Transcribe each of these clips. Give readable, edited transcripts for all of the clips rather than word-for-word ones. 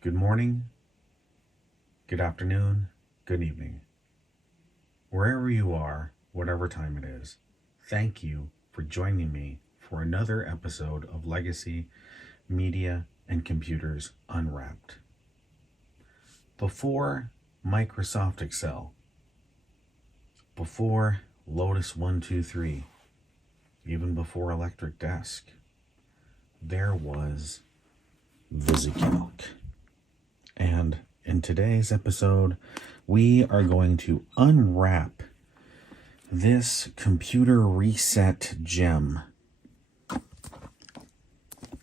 Good morning, good afternoon, good evening. Wherever you are, whatever time it is, thank you for joining me for another episode of Legacy Media and Computers Unwrapped. Before Microsoft Excel, before Lotus 123, even before Electric Desk, there was VisiCalc. And in today's episode, we are going to unwrap this computer reset gem.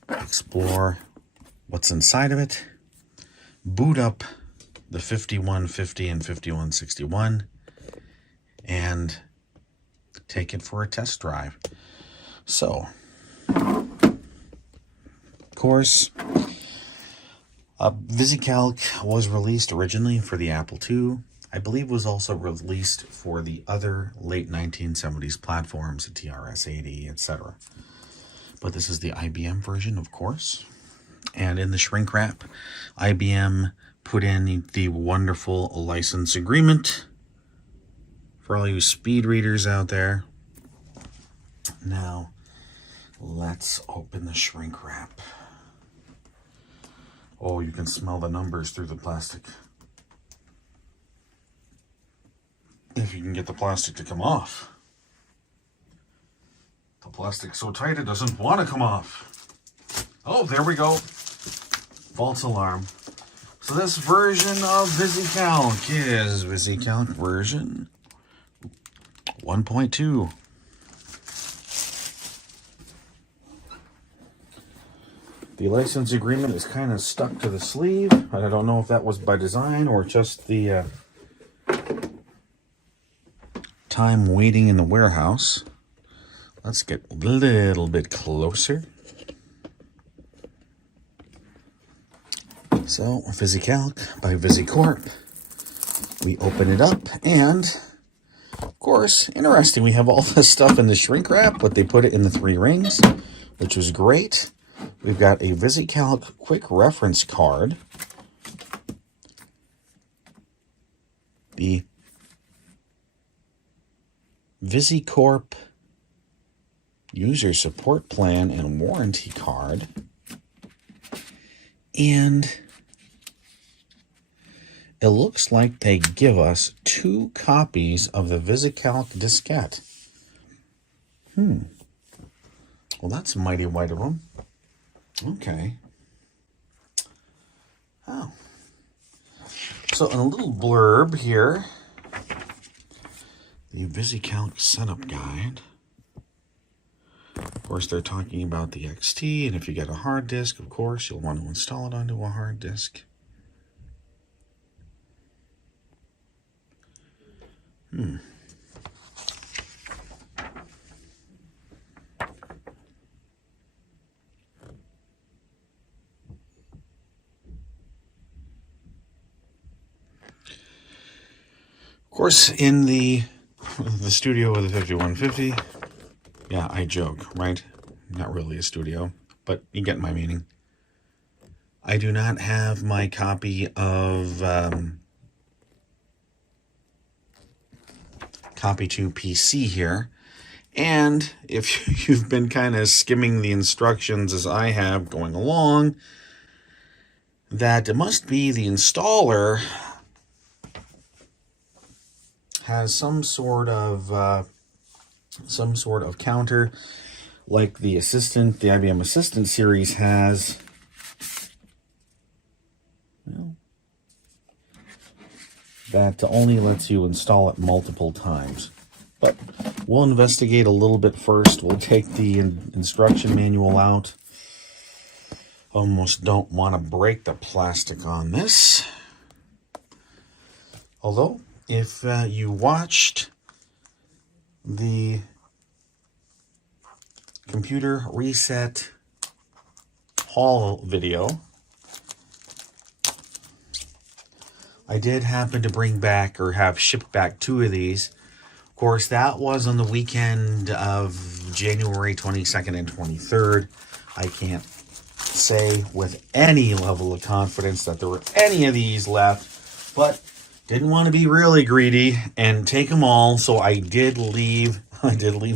Explore what's inside of it, boot up the 5150 and 5161, and take it for a test drive. So, of course, VisiCalc was released originally for the Apple II. I believe was also released for the other late 1970s platforms, the TRS-80, etc. But this is the IBM version, of course. And in the shrink wrap, IBM put in the wonderful license agreement for all you speed readers out there. Now, let's open the shrink wrap. Oh, you can smell the numbers through the plastic. If you can get the plastic to come off. The plastic's so tight it doesn't want to come off. Oh, there we go. False alarm. So this version of VisiCalc is VisiCalc version 1.2. The license agreement is kind of stuck to the sleeve. I don't know if that was by design or just the time waiting in the warehouse. Let's get a little bit closer. So, VisiCalc by VisiCorp. We open it up and, of course, interesting, we have all this stuff in the shrink wrap, but they put it in the 3 rings, which was great. We've got a VisiCalc quick reference card. The VisiCorp user support plan and warranty card. And it looks like they give us 2 copies of the VisiCalc diskette. Well, that's mighty white of them. Okay. Oh. So, in a little blurb here, the VisiCalc setup guide. Of course, they're talking about the XT, and if you get a hard disk, of course, you'll want to install it onto a hard disk. Of course, in the studio of the 5150, yeah, I joke, right? Not really a studio, but you get my meaning. I do not have my copy of Copy 2 PC here. And if you've been kind of skimming the instructions as I have going along, that it must be the installer has some sort of counter, like the IBM Assistant series has. Well, that only lets you install it multiple times. But we'll investigate a little bit first. We'll take the instruction manual out. Almost don't want to break the plastic on this. Although, if you watched the computer reset haul video, I did happen to bring back or have shipped back 2 of these. Of course, that was on the weekend of January 22nd and 23rd. I can't say with any level of confidence that there were any of these left, but didn't want to be really greedy and take them all, so I did leave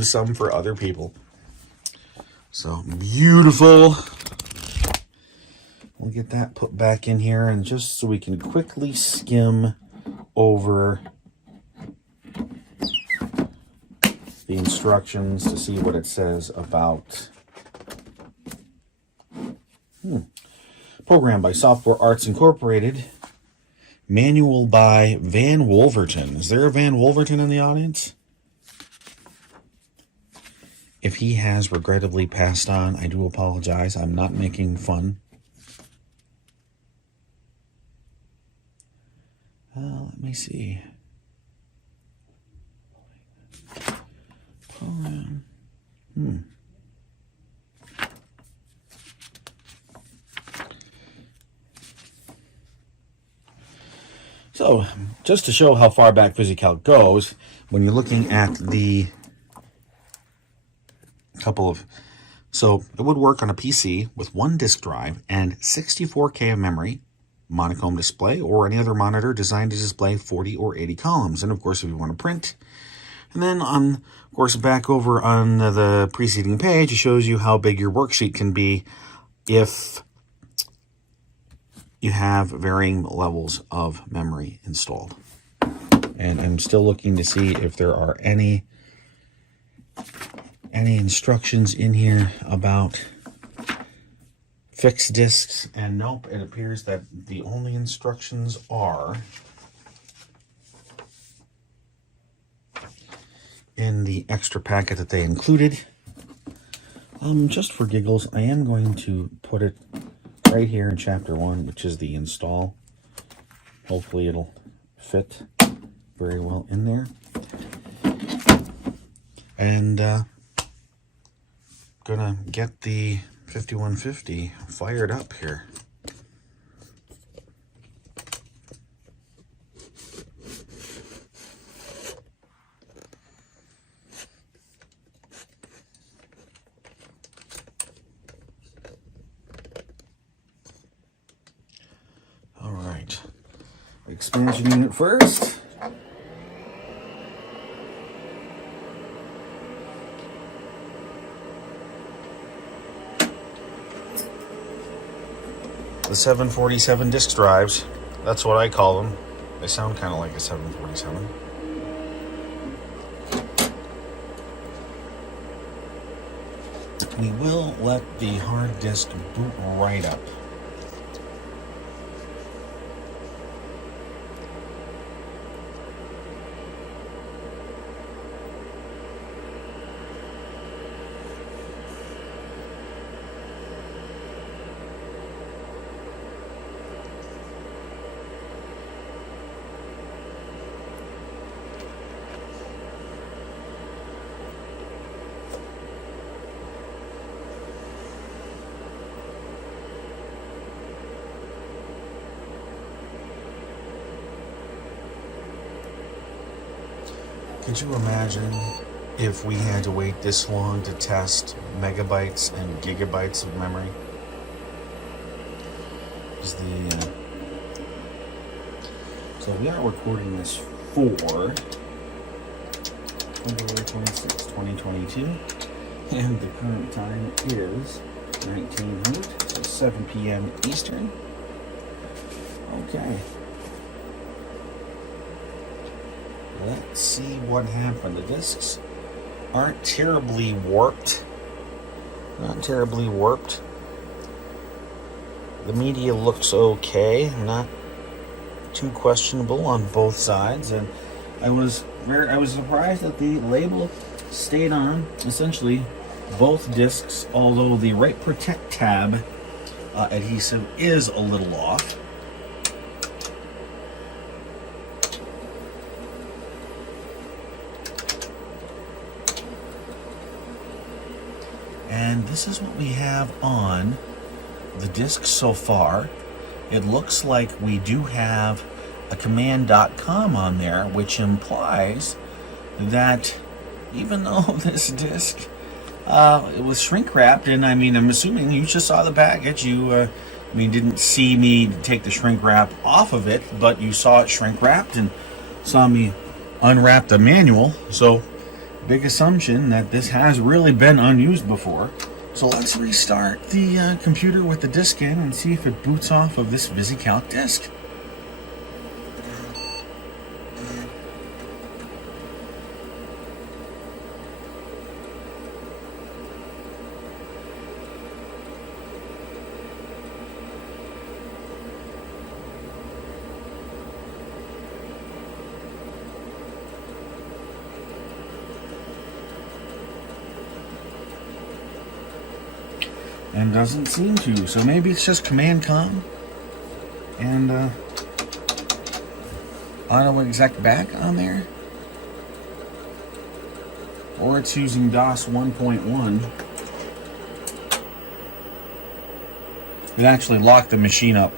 some for other people. So beautiful. We'll get that put back in here, and just so we can quickly skim over the instructions to see what it says about program by Software Arts Incorporated, manual by Van Wolverton. Is there a Van Wolverton in the audience? If he has regrettably passed on, I do apologize. I'm not making fun. Let me see. Program. So, just to show how far back VisiCalc goes, when you're looking at the so it would work on a PC with 1 disk drive and 64K of memory, monochrome display, or any other monitor designed to display 40 or 80 columns. And of course, if you want to print. And then of course, back over on the preceding page, it shows you how big your worksheet can be if you have varying levels of memory installed. And I'm still looking to see if there are any instructions in here about fixed disks, and nope, it appears that the only instructions are in the extra packet that they included. Just for giggles, I am going to put it right here in chapter 1, which is the install. Hopefully it'll fit very well in there. And gonna get the 5150 fired up here. All right, expansion unit first. The 747 disk drives, that's what I call them. They sound kind of like a 747. We will let the hard disk boot right up. Could you imagine if we had to wait this long to test megabytes and gigabytes of memory? So we are recording this for February 26, 2022, and the current time is 1900, so 7 p.m. Eastern. Okay. Let's see what happened. The discs aren't terribly warped. Not terribly warped. The media looks okay. Not too questionable on both sides. And I was surprised that the label stayed on. Essentially, both discs, although the Write Protect tab adhesive is a little off. And this is what we have on the disk so far. It looks like we do have a command.com on there, which implies that even though this disk It was shrink wrapped, and I mean, I'm assuming you just saw the package. You, didn't see me take the shrink wrap off of it, but you saw it shrink wrapped and saw me unwrap the manual. So, big assumption that this has really been unused before. So let's restart the computer with the disk in and see if it boots off of this VisiCalc disk. And doesn't seem to, so maybe it's just Command Com and auto exec back on there, or it's using DOS 1.1. It actually locked the machine up.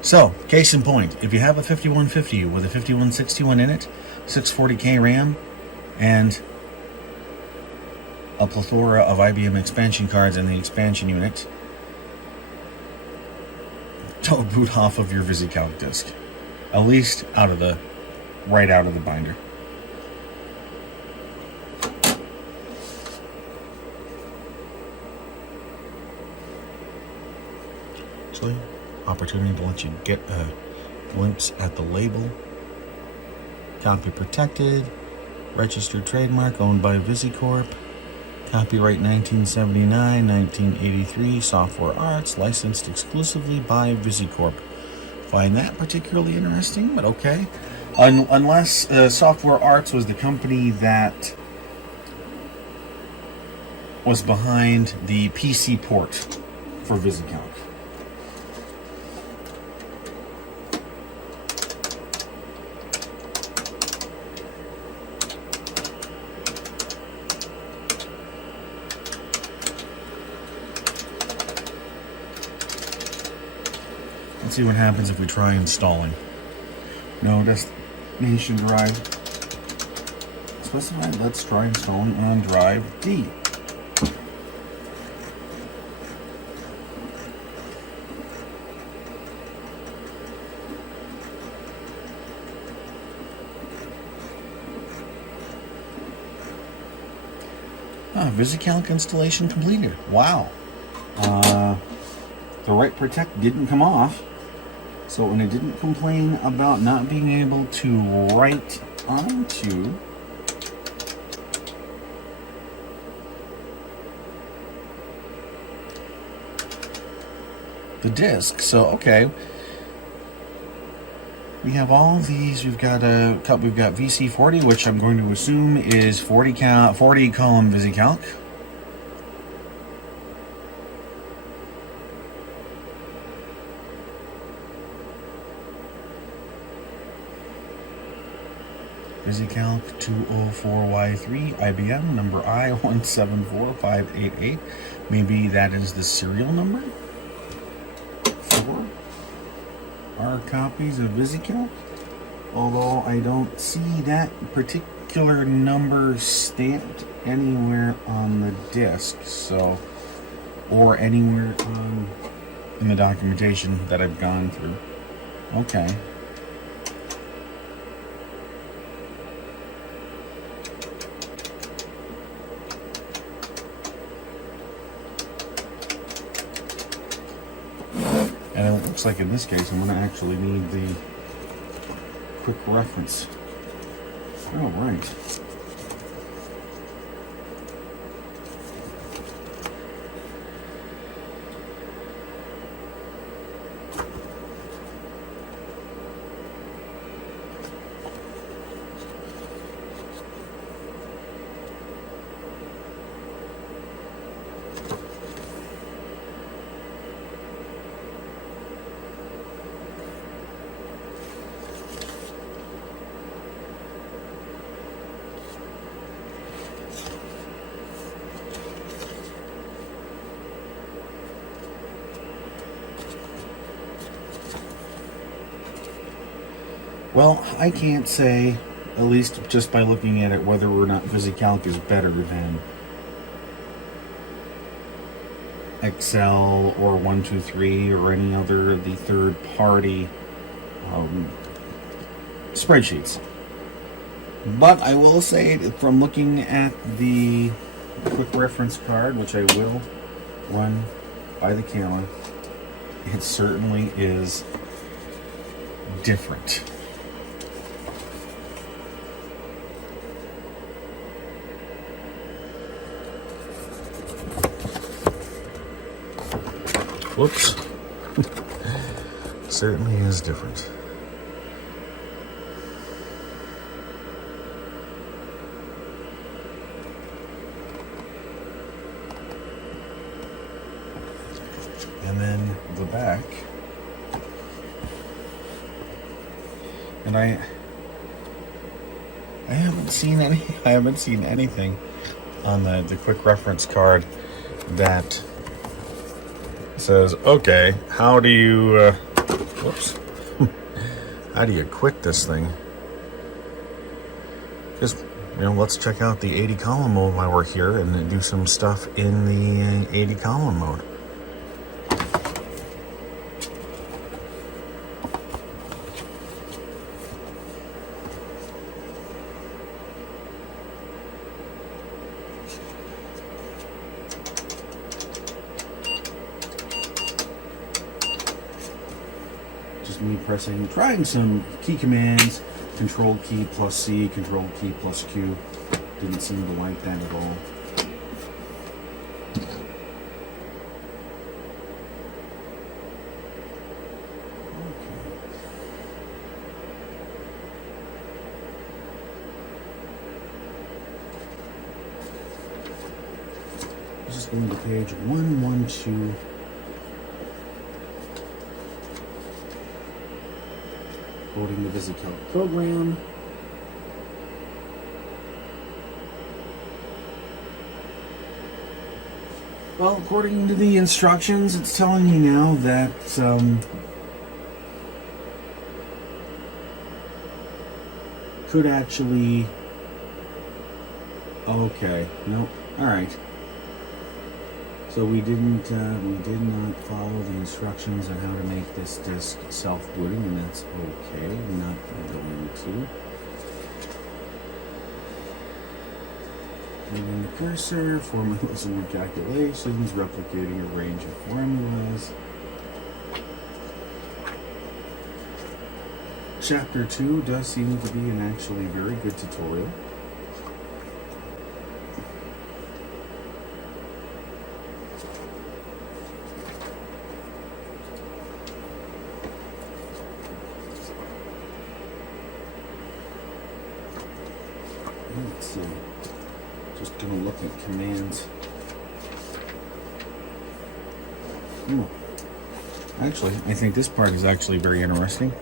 So, case in point, if you have a 5150 with a 5161 in it, 640K RAM, and a plethora of IBM expansion cards in the expansion unit, don't boot off of your VisiCalc disk. At least right out of the binder. Actually, opportunity to let you get a glimpse at the label. Copy protected, registered trademark owned by VisiCorp, copyright 1979-1983, Software Arts, licensed exclusively by VisiCorp. Find that particularly interesting, but okay. Unless Software Arts was the company that was behind the PC port for VisiCalc. Let's see what happens if we try installing. No destination drive specified. Let's try installing on drive D. VisiCalc installation completed. Wow. The Write Protect didn't come off. So, and it didn't complain about not being able to write onto the disk. So, okay. We have all of these. We've got VC40, which I'm going to assume is 40 column VisiCalc. VisiCalc 204Y3 IBM number I174588. Maybe that is the serial number for our copies of VisiCalc. Although I don't see that particular number stamped anywhere on the disk, so, or anywhere in the documentation that I've gone through. Okay. And it looks like in this case I'm going to actually need the quick reference. Oh, right. Well, I can't say, at least just by looking at it, whether or not VisiCalc is better than Excel or 123 or any other of the third-party spreadsheets. But I will say, from looking at the quick reference card, which I will run by the camera, it certainly is different. Whoops. Certainly is different. And then the back. And I haven't seen anything on the quick reference card that says, okay, how do you whoops. How do you quit this thing? Just, let's check out the 80 column mode while we're here and do some stuff in the 80 column mode. Just me trying some key commands, Control key plus C, Control key plus Q. Didn't seem to like that at all. Just going to page 112. Loading the VisiCalc program. Well, according to the instructions, it's telling me now that could actually. Okay, nope. All right. So we did not follow the instructions on how to make this disk self-booting, and that's okay. I'm not going to. Moving the cursor, formulas and calculations, replicating a range of formulas. Chapter 2 does seem to be an actually very good tutorial. Let's see. Just gonna look at commands. Actually, I think this part is actually very interesting.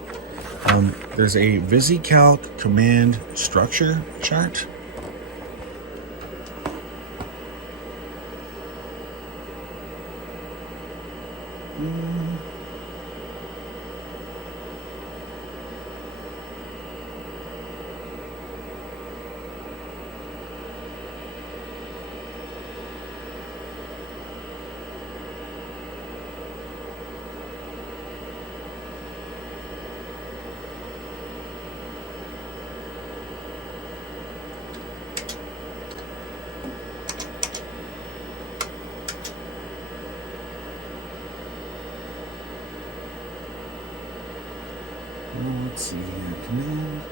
There's a VisiCalc command structure chart. Let's see here, command.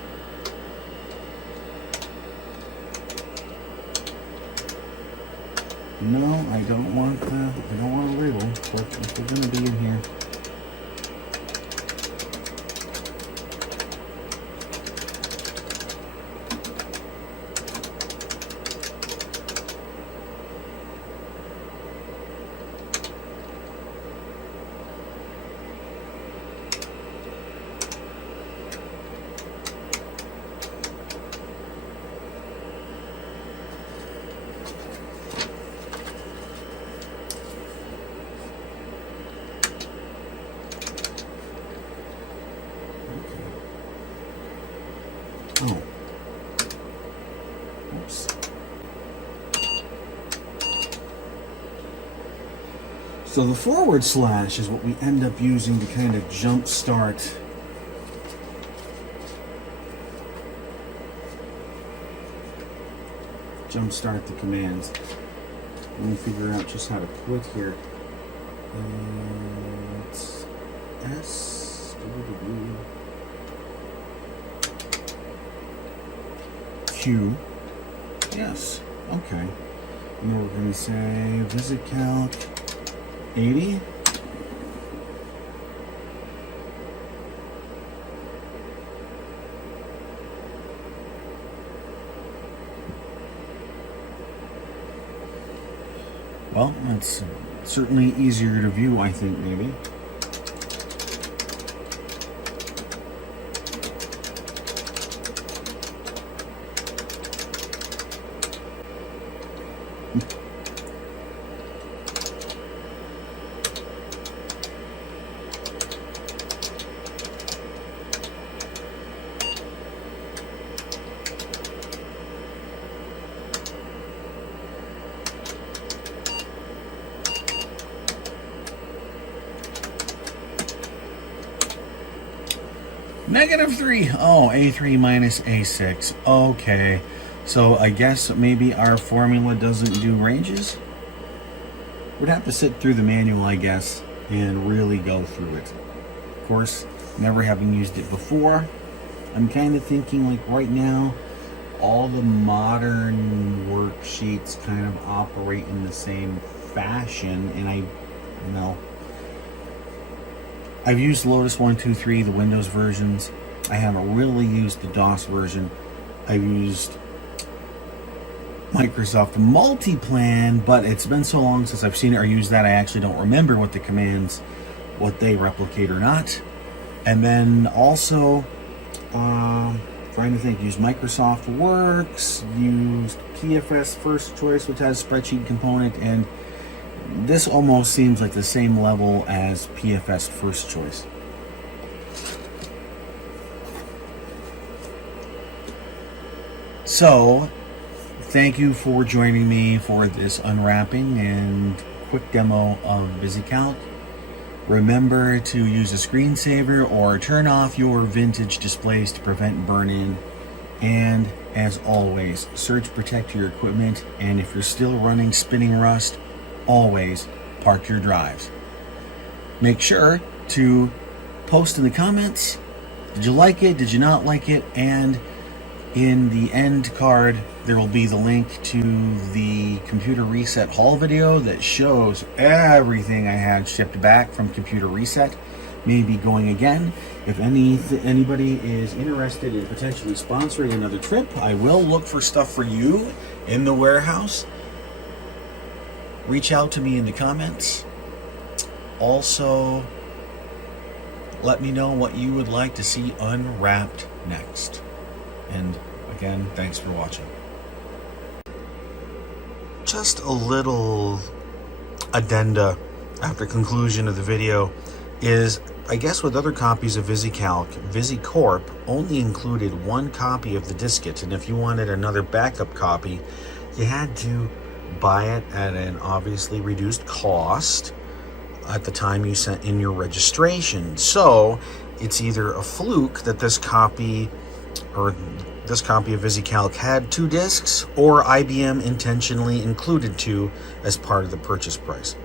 No, I don't want a label. If we're gonna be in here. So the forward slash is what we end up using to kind of jump start the commands. Let me figure out just how to quit here. It's S Q. Yes. Okay. And then we're going to say visit calc 80. Well, that's certainly easier to view, I think, maybe. -3. Oh, A3 minus A6. Okay. So I guess maybe our formula doesn't do ranges? We'd have to sit through the manual, I guess, and really go through it. Of course, never having used it before, I'm kind of thinking like right now, all the modern worksheets kind of operate in the same fashion, and I've used Lotus 1, 2, 3, the Windows versions. I haven't really used the DOS version. I've used Microsoft Multiplan, but it's been so long since I've seen it or used that, I actually don't remember what the commands, what they replicate or not. And then also, trying to think, used Microsoft Works, used PFS First Choice, which has spreadsheet component, and this almost seems like the same level as PFS First Choice. So, thank you for joining me for this unwrapping and quick demo of VisiCalc. Remember to use a screensaver or turn off your vintage displays to prevent burn-in. And as always, search protect your equipment, and if you're still running spinning rust, always park your drives. Make sure to post in the comments, did you like it, did you not like it, and in the end card there will be the link to the computer reset haul video that shows everything I had shipped back from computer reset. Maybe going again. If anybody is interested in potentially sponsoring another trip, I will look for stuff for you in the warehouse. Reach out to me in the comments. Also, let me know what you would like to see unwrapped next. And again, thanks for watching. Just a little addenda after conclusion of the video is, I guess with other copies of VisiCalc, VisiCorp only included one copy of the diskette, and if you wanted another backup copy, you had to buy it at an obviously reduced cost at the time you sent in your registration. So it's either a fluke that this copy of VisiCalc had 2 discs, or IBM intentionally included 2 as part of the purchase price.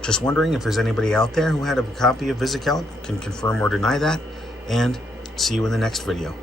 Just wondering if there's anybody out there who had a copy of VisiCalc, can confirm or deny that, and see you in the next video.